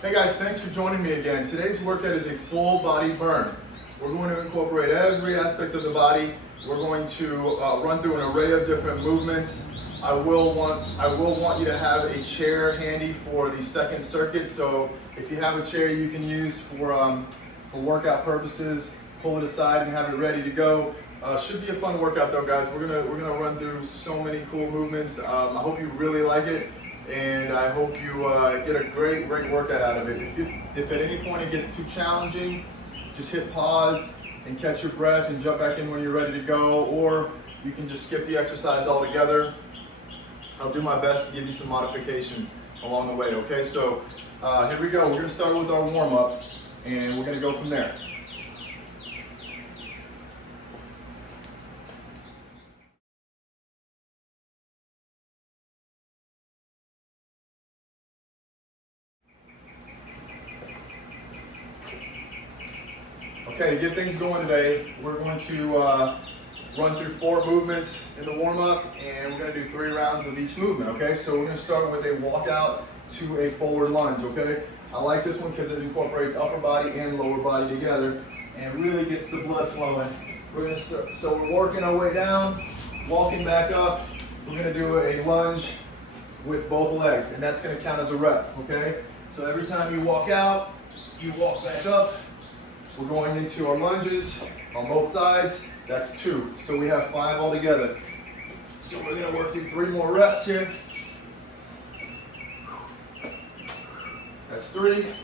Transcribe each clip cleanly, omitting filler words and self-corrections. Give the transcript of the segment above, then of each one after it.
Hey guys, thanks for joining me again. Today's workout is a full body burn. We're going to incorporate every aspect of the body. We're going to run through an array of different movements. I will want you to have a chair handy for the second circuit. So if you have a chair you can use for workout purposes, pull it aside and have it ready to go. Should be a fun workout though, guys. We're gonna run through so many cool movements. I hope you really like it, and I hope you get a great workout out of it. If at any point it gets too challenging, just hit pause and catch your breath and jump back in when you're ready to go, or you can just skip the exercise altogether. I'll do my best to give you some modifications along the way, okay? So here we go. We're gonna start with our warm up, and we're gonna go from there. Okay, to get things going today, we're going to run through 4 movements in the warm-up, and we're going to do 3 rounds of each movement, okay? So we're going to start with a walkout to a forward lunge, okay? I like this one because it incorporates upper body and lower body together and really gets the blood flowing. We're going to start, so we're working our way down, walking back up. We're going to do a lunge with both legs, and that's going to count as a rep, okay? So every time you walk out, you walk back up. We're going into our lunges on both sides. That's 2. So we have 5 altogether. So we're going to work through 3 more reps here. That's 3.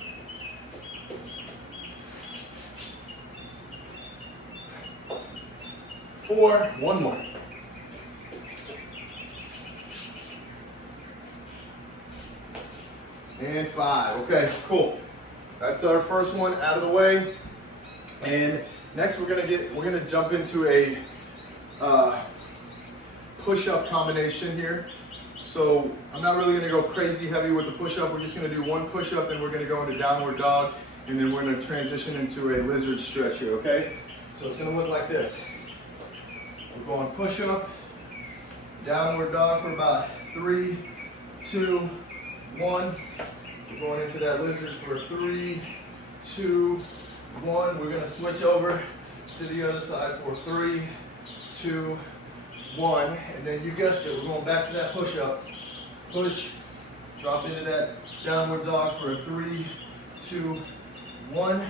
4. 1 more. And 5. Okay, cool. That's our first one out of the way. And next we're gonna jump into a push-up combination here. So I'm not really gonna go crazy heavy with the push-up. We're just gonna do 1 push-up, and we're gonna go into downward dog, and then we're gonna transition into a lizard stretch here, okay? So it's gonna look like this. We're going push-up, downward dog for about 3, 2, 1. We're going into that lizard for 3, 2, 1. We're going to switch over to the other side for 3, 2, 1. And then you guessed it, we're going back to that push-up. Push, drop into that downward dog for a 3, 2, 1.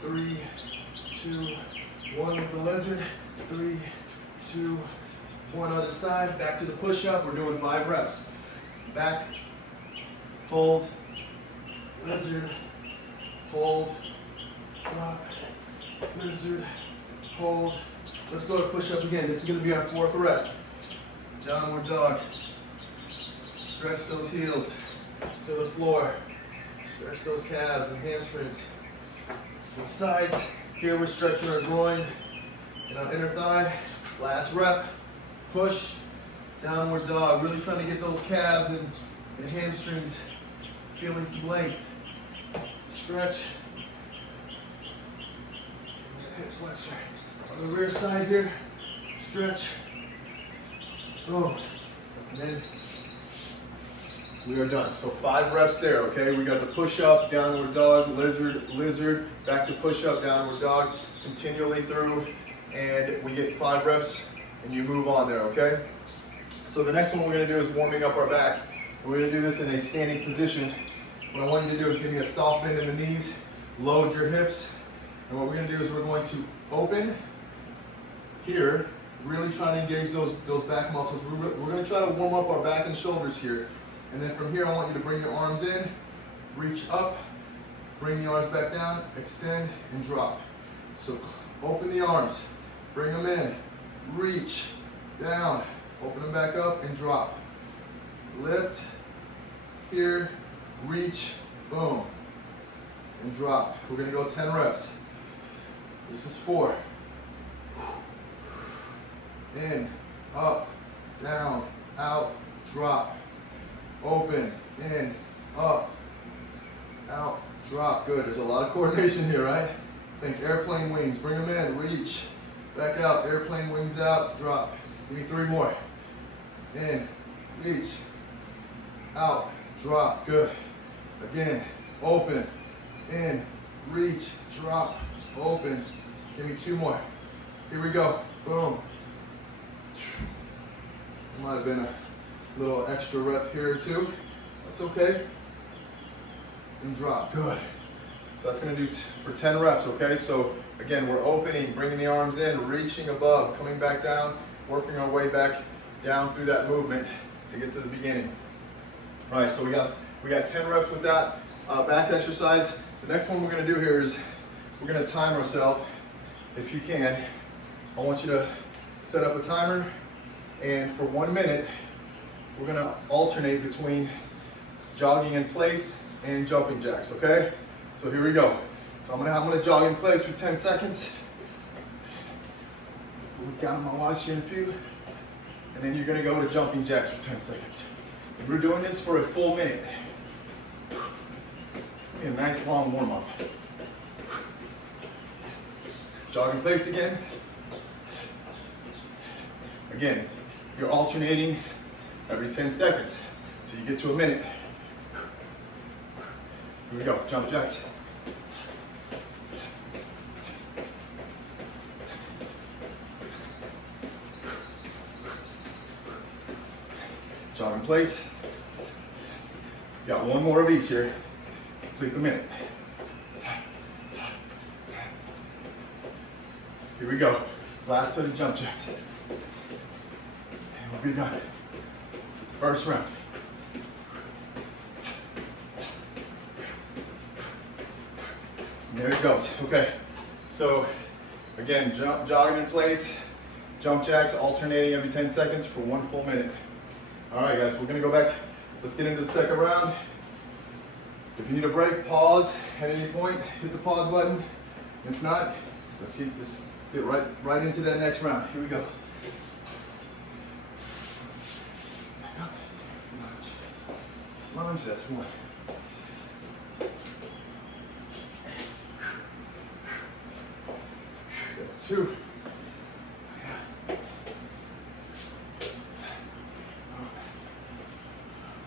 3, 2, 1 with the lizard. 3, 2, 1 other side. Back to the push-up. We're doing 5 reps. Back, hold, lizard, hold, drop, lizard, hold. Let's go to push up again. This is going to be our 4th rep. Downward dog. Stretch those heels to the floor. Stretch those calves and hamstrings. Switch sides. Here we're stretching our groin and our inner thigh. Last rep. Push. Downward dog. Really trying to get those calves and hamstrings feeling some length. Stretch. Hip flexor. On the rear side here, stretch. Boom. And then we are done. So 5 reps there, okay? We got the push up, downward dog, lizard, back to push up, downward dog, continually through, and we get 5 reps and you move on there, okay? So the next one we're gonna do is warming up our back. We're gonna do this in a standing position. What I want you to do is give me a soft bend in the knees, load your hips, and what we're gonna do is we're going to open here, really trying to engage those back muscles. We're gonna try to warm up our back and shoulders here. And then from here, I want you to bring your arms in, reach up, bring the arms back down, extend and drop. So open the arms, bring them in, reach, down, open them back up and drop. Lift, here, reach, boom, and drop. We're gonna go 10 reps. This is 4. In, up, down, out, drop. Open, in, up, out, drop. Good, there's a lot of coordination here, right? Think airplane wings, bring them in, reach, back out, airplane wings out, drop. Give me 3 more. In, reach, out, drop, good. Again, open, in, reach, drop, open. Give me 2 more. Here we go, boom. Might have been a little extra rep here or 2. That's okay. And drop, good. So that's gonna do for 10 reps, okay? So again, we're opening, bringing the arms in, reaching above, coming back down, working our way back down through that movement to get to the beginning. All right, so we got 10 reps with that back exercise. The next one we're gonna do here is we're gonna time ourselves. If you can, I want you to set up a timer, and for 1 minute, we're gonna alternate between jogging in place and jumping jacks, okay? So here we go. So I'm gonna jog in place for 10 seconds. Look down at my watch here in a few. And then you're gonna go to jumping jacks for 10 seconds. And we're doing this for a full minute. It's gonna be a nice long warm up. Jog in place again. Again, you're alternating every 10 seconds until you get to a minute. Here we go, jump jacks. Jog in place. Got 1 more of each here. Complete the minute. Here we go. Last set of jump jacks. And we'll be done with the first round. And there it goes. Okay. So again, jogging in place, jump jacks alternating every 10 seconds for 1 full minute. All right, guys, we're gonna go back. Let's get into the second round. If you need a break, pause at any point, hit the pause button. If not, let's get right into that next round. Here we go. Lunge, that's 1. That's 2.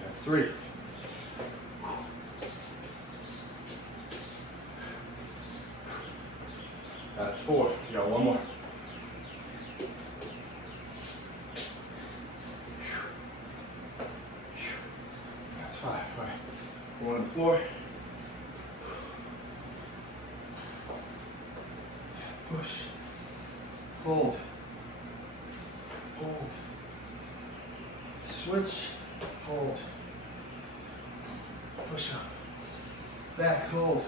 That's 3. That's 4. You got 1 more. That's 5. All right. Go on the floor. Push. Hold. Hold. Switch. Hold. Push up. Back. Hold.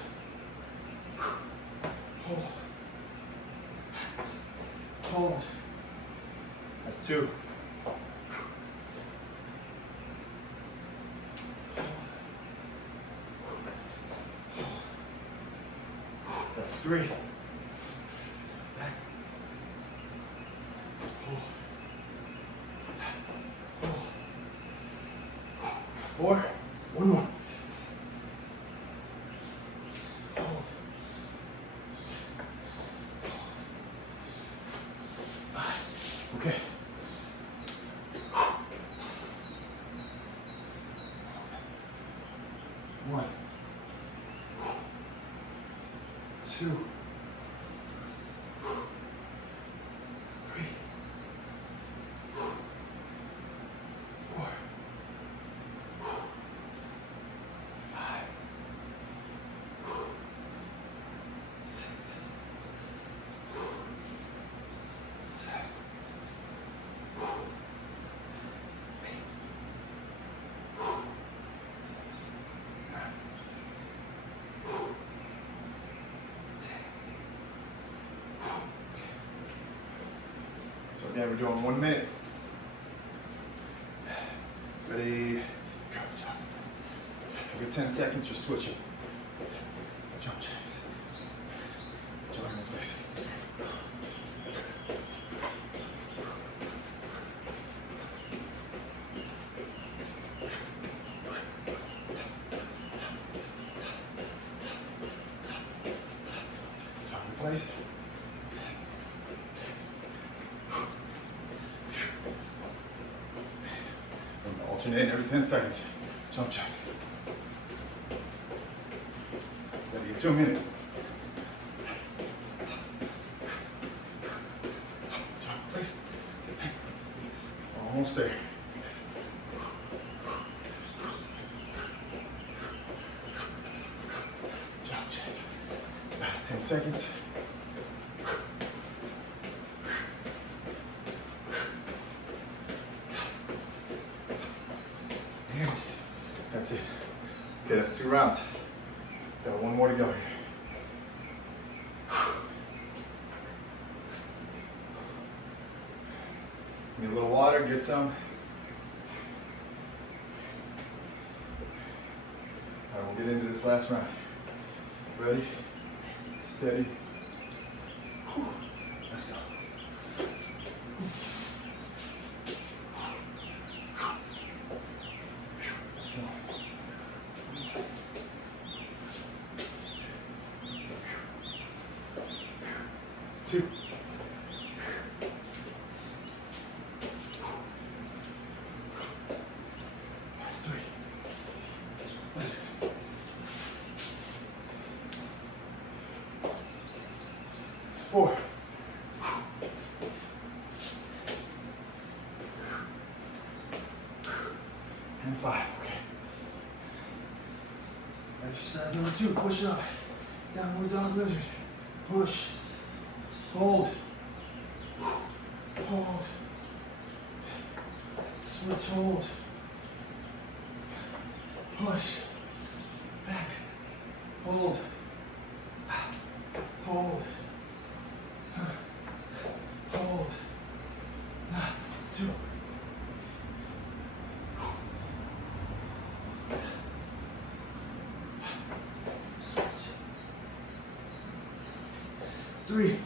Hold. Hold. That's 2. That's 3. Back. Hold. Hold. 4. 1 more. Hold. Okay. 1, 2, 3, 4, 5, 6, 7, 8, 9, 10. So again, we're doing 1 minute. Ready? Go. Every 10 seconds, you're switching. Jump jacks. Jogging in place. Jog in place. Alternate every 10 seconds. Jump jacks. 2 minutes. Place. Almost there. Jump jacks. Last 10 seconds. And that's it. Okay, that's 2 rounds. Got 1 more to go here. Need a little water, get some. All right, we'll get into this last round. Ready, steady. Whew. Let's go. That's 2. That's 3. That's 4. And 5. Okay. Exercise number 2, push up. Downward dog lizard. Push. Hold. Hold. Switch, hold. Push. Back. Hold. Hold. Hold. Let's do it. Switch. 3.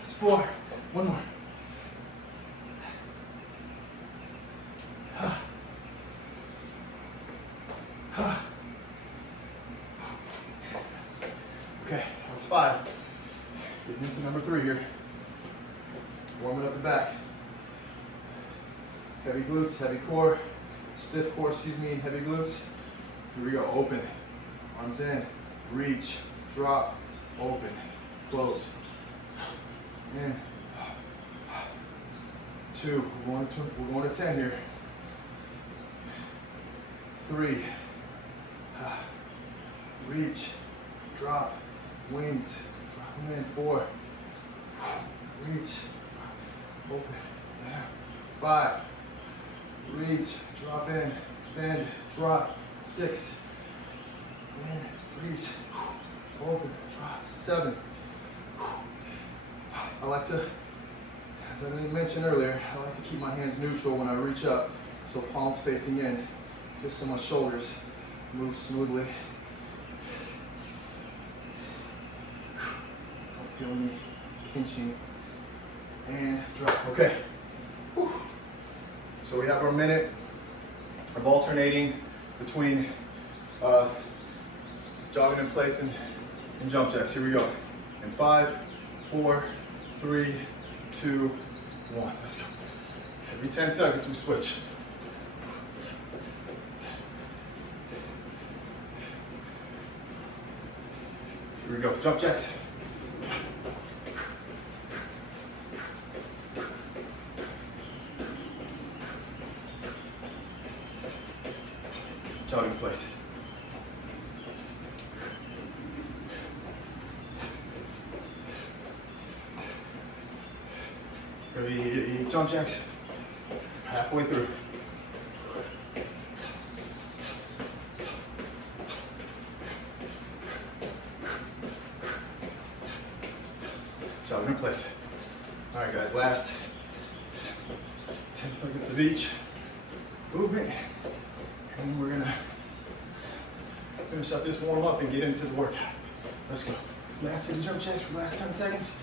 That's 4. 1 more. Okay, that was 5. Getting into number 3 here. Warming up the back. Heavy glutes, heavy core, stiff core, heavy glutes. Here we go, open, arms in, reach, drop, open, close. In, 2, we're going to 10 here. 3, reach, drop, wings, drop them in. 4, reach, open, 5, reach, drop in, extend, drop, 6, in, reach, open, drop, 7. I like to, as I mentioned earlier, I like to keep my hands neutral when I reach up, so palms facing in, just so my shoulders move smoothly. Don't feel any pinching. And drop, okay. Whew. So we have our minute of alternating between jogging in place and jump jacks. Here we go. In 5, 4, 3, 2, 1. Let's go. Every 10 seconds we switch. Here we go. Jump jacks. Jog in place. Ready, jump jacks. Halfway through. Jog in place. All right, guys, last 10 seconds of each movement. And then we're gonna finish up this warm up and get into the workout. Let's go. Last set of jump jacks for the last 10 seconds.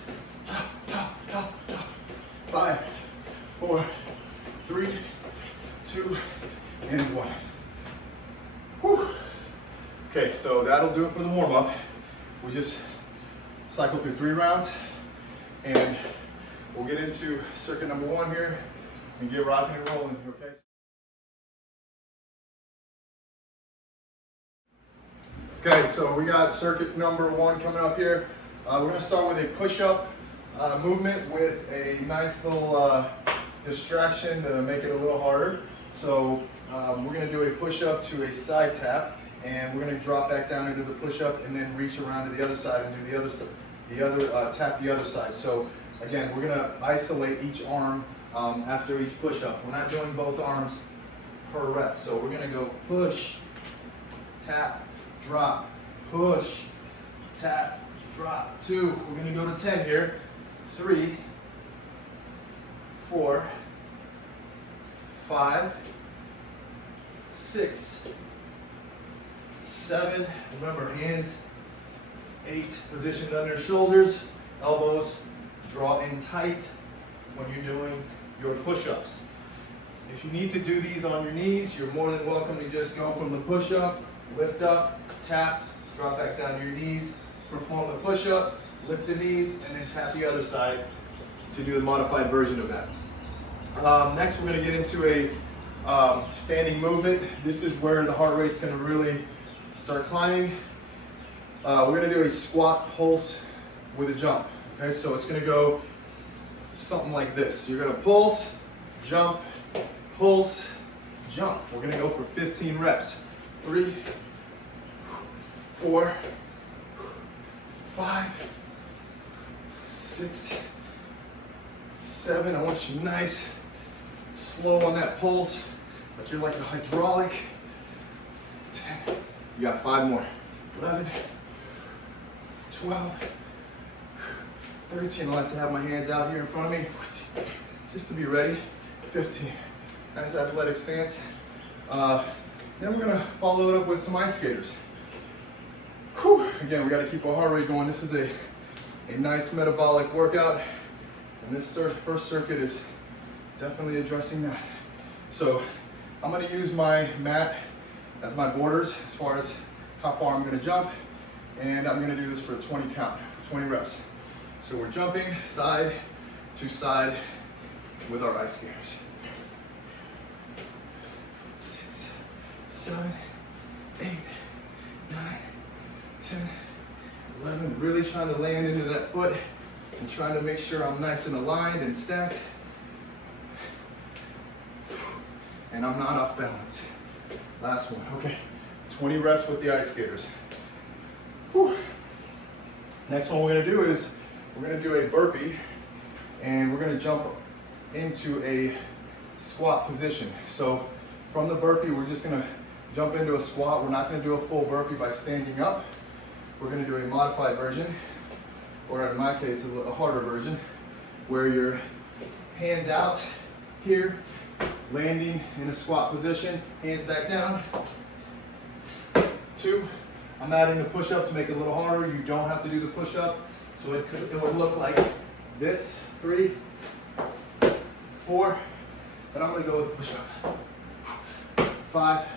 5, 4, 3, 2, and 1. Whew. Okay, so that'll do it for the warm up. We just cycled through 3 rounds and we'll get into circuit number 1 here and get rocking and rolling, okay? Okay, so we got circuit number 1 coming up here. We're gonna start with a push-up movement with a nice little distraction to make it a little harder. So we're gonna do a push-up to a side tap, and we're gonna drop back down into the push-up and then reach around to the other side and do the other side, tap the other side. So again, we're gonna isolate each arm after each push-up. We're not doing both arms per rep. So we're gonna go push, tap, drop, push, tap, drop. 2, we're gonna go to 10 here. 3, 4, 5, 6, 7, remember hands, 8, positioned under shoulders, elbows draw in tight when you're doing your push-ups. If you need to do these on your knees, you're more than welcome to just go from the push-up, lift up, tap, drop back down to your knees, perform the push-up, lift the knees, and then tap the other side to do the modified version of that. Next, we're going to get into a standing movement. This is where the heart rate's going to really start climbing. We're going to do a squat pulse with a jump. Okay, so it's going to go something like this. You're going to pulse, jump, pulse, jump. We're going to go for 15 reps. 3, 4, 5, 6, 7. I want you nice, slow on that pulse, like you're like a hydraulic. 10. You got 5 more. 11, 12, 13. I like to have my hands out here in front of me. 14, just to be ready. 15. Nice athletic stance. Then we're gonna follow it up with some ice skaters. Whew. Again, we gotta keep our heart rate going. This is a nice metabolic workout, and this first circuit is definitely addressing that. So I'm gonna use my mat as my borders as far as how far I'm gonna jump, and I'm gonna do this for a 20 count, for 20 reps. So we're jumping side to side with our ice skaters. 6, 7, 8, 9, 10, 11. Really trying to land into that foot and trying to make sure I'm nice and aligned and stacked. And I'm not off balance. Last one, okay. 20 reps with the ice skaters. Whew. Next one we're gonna do is, we're gonna do a burpee, and we're gonna jump into a squat position. So from the burpee, we're just gonna jump into a squat. We're not gonna do a full burpee by standing up. We're gonna do a modified version, or in my case, a harder version, where your hands out here, landing in a squat position, hands back down. 2, I'm adding the push-up to make it a little harder. You don't have to do the push-up, so it will look like this. 3, 4, and I'm gonna go with push-up. 5,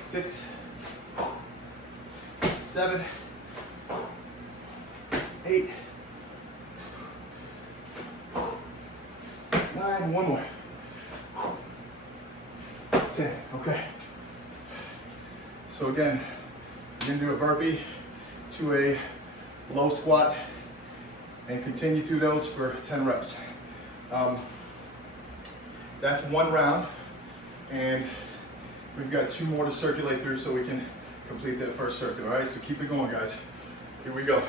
6, 7, 8, 9, one more. 10, okay. So again, you're gonna do a burpee to a low squat and continue through those for 10 reps. That's 1 round, and we've got 2 more to circulate through so we can complete that first circuit, all right? So keep it going, guys. Here we go.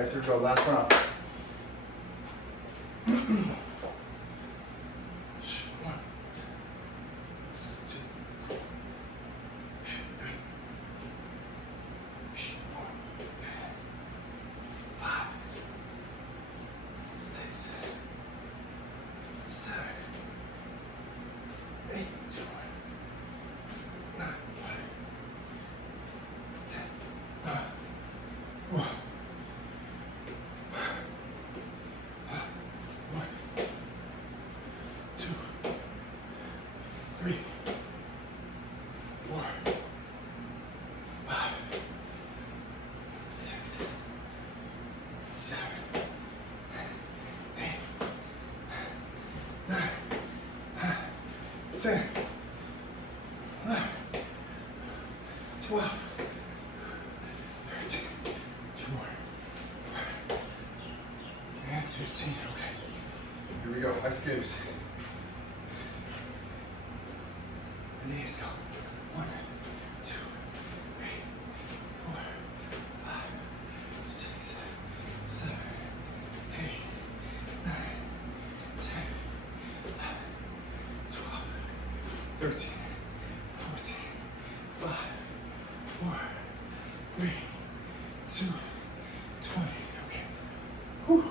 guys, here we go, last round. Ten, 11, 12, 13, 2 more, and 15. Okay, here we go. Ice skates. And knees go. 1, 2, 3, 4, 5, 6, 7, 8, 9, 10, 13, 14, 5, 4, 3, 2, 20. Okay. Whew.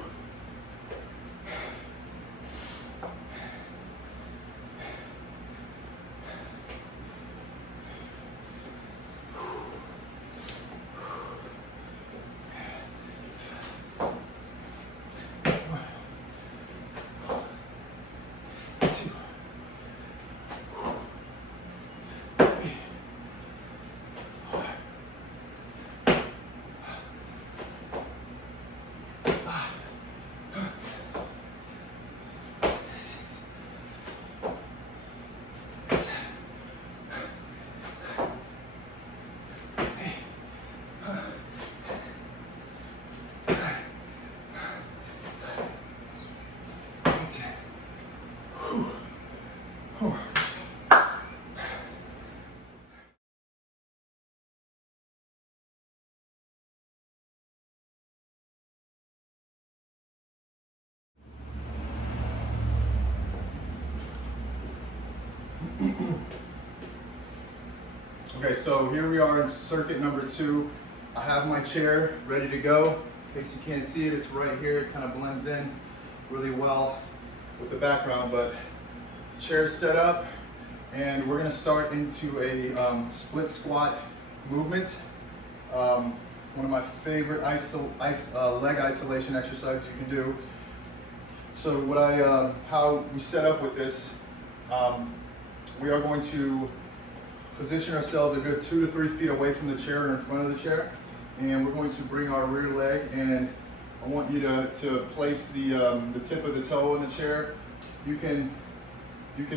Okay, so here we are in circuit number 2. I have my chair ready to go. In case you can't see it, it's right here. It kind of blends in really well with the background, but the chair's set up and we're gonna start into a split squat movement. One of my favorite leg isolation exercises you can do. So how we set up with this, we are going to position ourselves a good 2 to 3 feet away from the chair or in front of the chair, and we're going to bring our rear leg, and I want you to place the tip of the toe in the chair. You can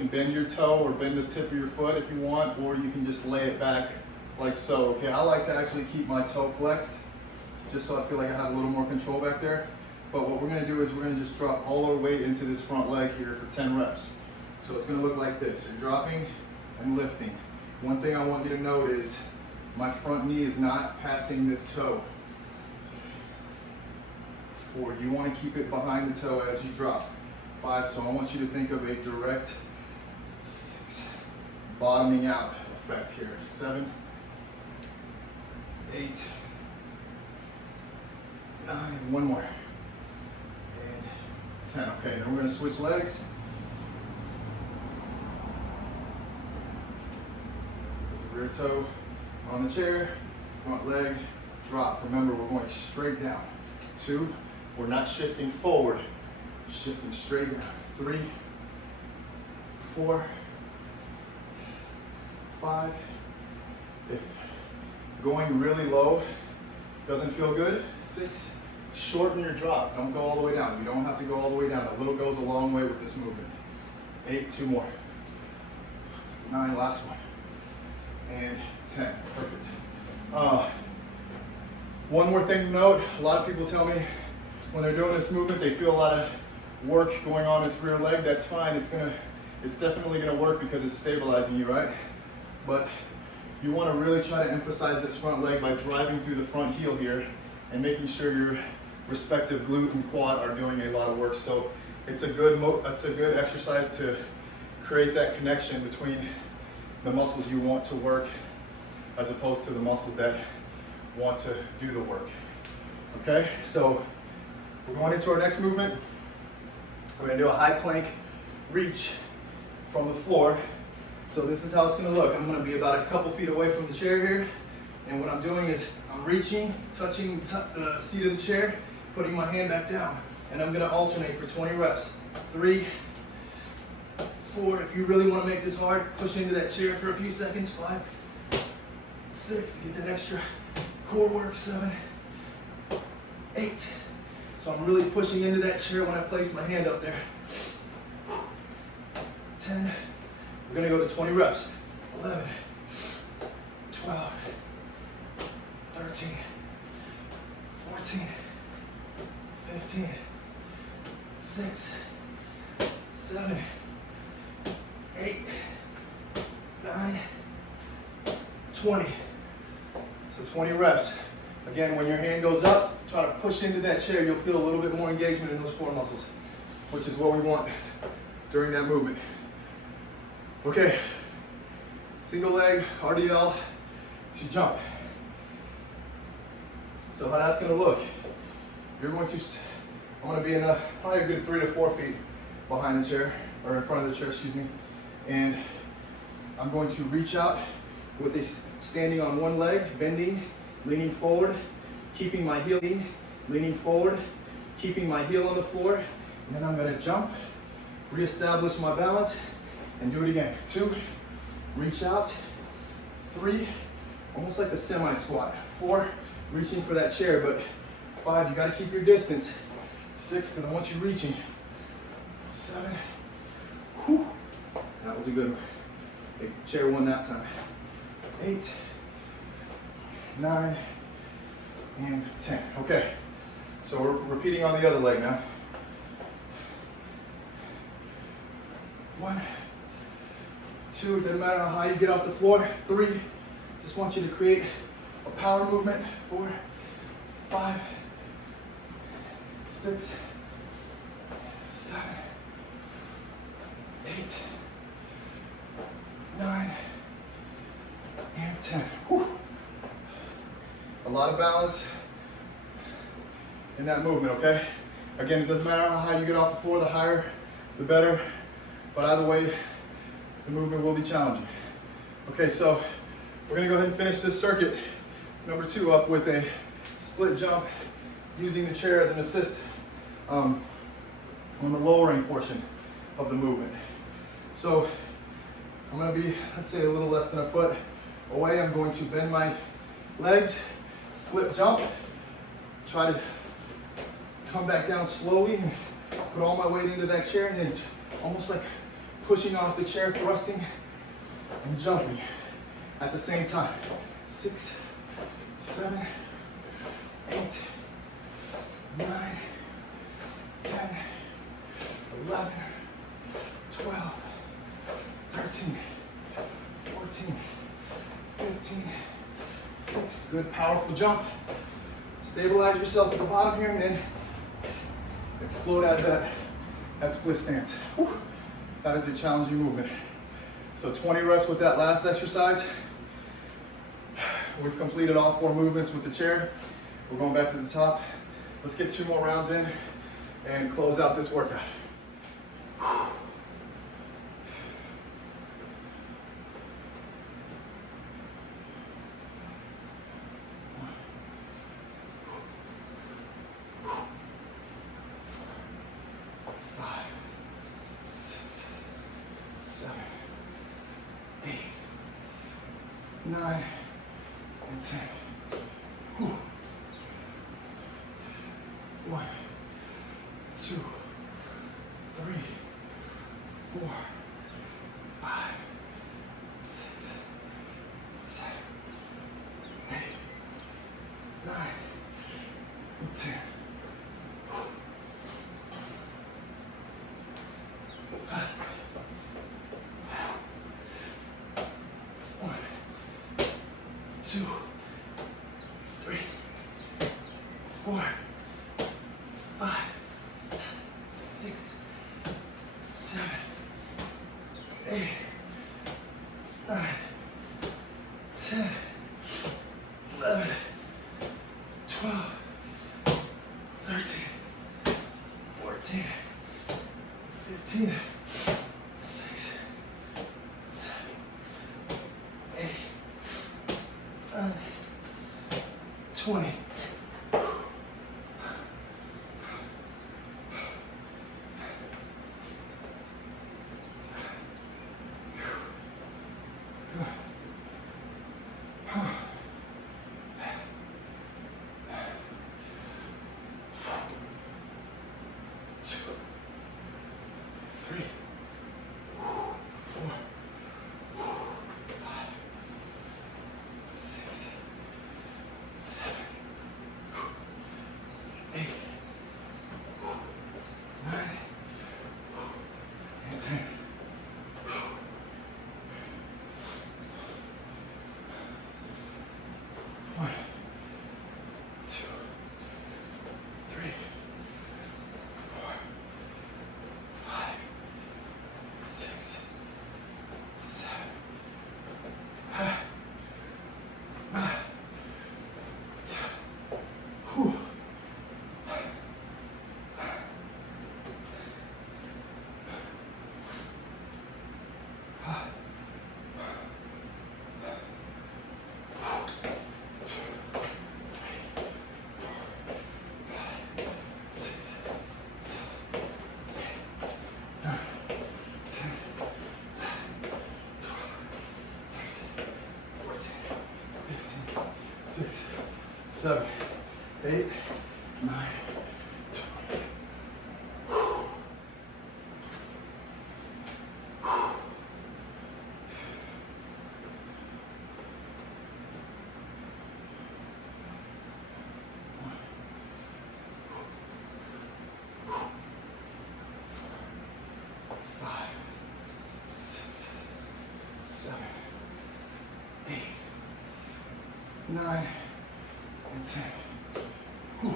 bend your toe or bend the tip of your foot if you want, or you can just lay it back like so. Okay, I like to actually keep my toe flexed just so I feel like I have a little more control back there. But what we're gonna do is we're gonna just drop all our weight into this front leg here for 10 reps. So it's gonna look like this. You're dropping and lifting. One thing I want you to note is my front knee is not passing this toe. 4, you want to keep it behind the toe as you drop. 5, so I want you to think of a direct 6, bottoming out effect here. 7, 8, 9, one more, and 10. Okay, then we're going to switch legs. Rear toe on the chair, front leg, drop. Remember, we're going straight down. 2, we're not shifting forward, shifting straight down. 3, 4, 5. If going really low doesn't feel good, 6, shorten your drop. Don't go all the way down. You don't have to go all the way down. A little goes a long way with this movement. 8, 2 more. 9, last one. And 10, perfect. One more thing to note, a lot of people tell me when they're doing this movement, they feel a lot of work going on this rear leg. That's fine, it's definitely gonna work because it's stabilizing you, right? But you wanna really try to emphasize this front leg by driving through the front heel here and making sure you're respective glute and quad are doing a lot of work. So it's a good exercise to create that connection between the muscles you want to work as opposed to the muscles that want to do the work. Okay, so we're going into our next movement. We're gonna do a high plank reach from the floor. So this is how it's gonna look. I'm gonna be about a couple feet away from the chair here. And what I'm doing is I'm reaching, touching the seat of the chair, putting my hand back down. And I'm gonna alternate for 20 reps. 3, 4, if you really wanna make this hard, push into that chair for a few seconds. 5, 6, get that extra core work. 7, 8. So I'm really pushing into that chair when I place my hand up there. 10, we're gonna go to 20 reps. 11, 12, 13, 14, 15, 6, 7, 8, 9, 20. So 20 reps. Again, when your hand goes up, try to push into that chair. You'll feel a little bit more engagement in those core muscles, which is what we want during that movement. Okay, single leg RDL to jump. So how that's gonna look, I'm gonna be in probably a good 3 to 4 feet behind the chair, or in front of the chair, excuse me. And I'm going to reach out with this standing on one leg, bending, leaning forward, keeping my heel, leaning forward, keeping my heel on the floor. And then I'm gonna jump, reestablish my balance, and do it again. 2, reach out. 3, almost like a semi-squat. 4, reaching for that chair, but 5, you gotta keep your distance. 6, because I want you reaching. 7, whew, that was a good one. The chair won that time. 8, 9, and 10. Okay, so we're repeating on the other leg now. 1, 2, it doesn't matter how high you get off the floor. 3, just want you to create a power movement. 4, 5, 6, 7, 8, 9, and 10. Whew. A lot of balance in that movement, okay? Again, it doesn't matter how high you get off the floor, the higher, the better. But either way, the movement will be challenging. Okay, so we're gonna go ahead and finish this circuit number 2 up with a split jump using the chair as an assist on the lowering portion of the movement. So I'm gonna be, let's say, a little less than a foot away. I'm going to bend my legs, split jump, try to come back down slowly and put all my weight into that chair, and then almost like pushing off the chair, thrusting and jumping at the same time. 6, 7, 8, 9, 10, 11, 12, 13, 14, 15, 6. Good, powerful jump. Stabilize yourself at the bottom here and then explode out of that split stance. Whew. That is a challenging movement. So 20 reps with that last exercise. We've completed all 4 movements with the chair. We're going back to the top. Let's get 2 more rounds in and close out this workout. Nine and 10. Whew. 1, 2, 3, 4, 5, 6, 7, 8, 9, and 10. Two, 3, 4, 20. Six, 7, 8, 9, 20. Nine and 10. Whew.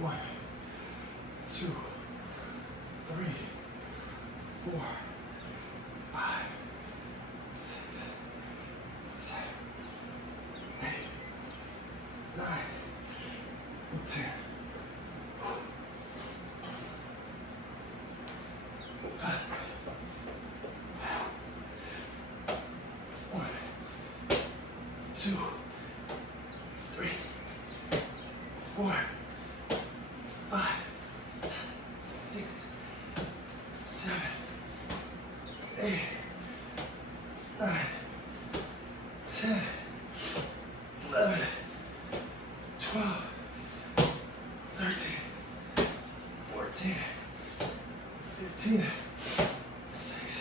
1, 2, 3, 4, 5, 6, 7, 8, 9, and 10. Two, 3, 4, 5, 6, 7, 8, 9, 10, 11, 12, 13, 14, 15, 16,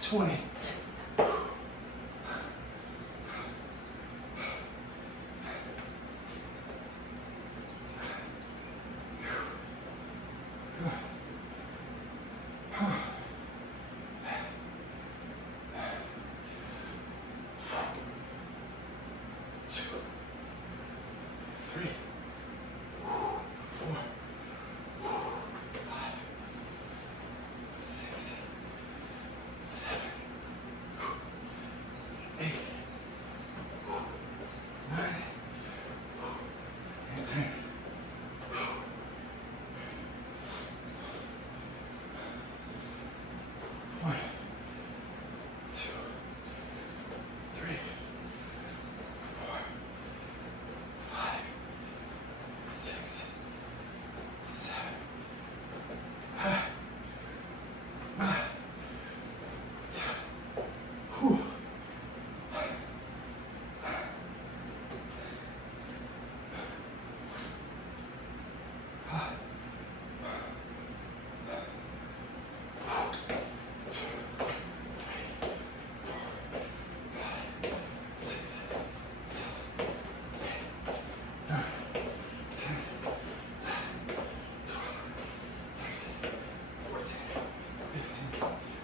20.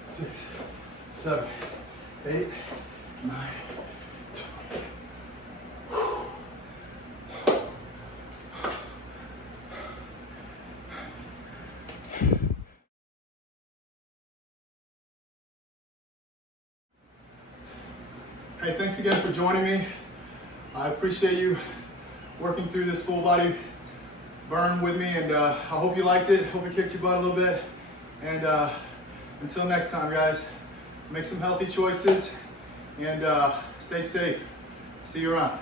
Six, 7, 8, 9, 20. Hey, thanks again for joining me. I appreciate you working through this full body burn with me, and I hope you liked it. Hope it kicked your butt a little bit. And Until next time, guys, make some healthy choices and stay safe. See you around.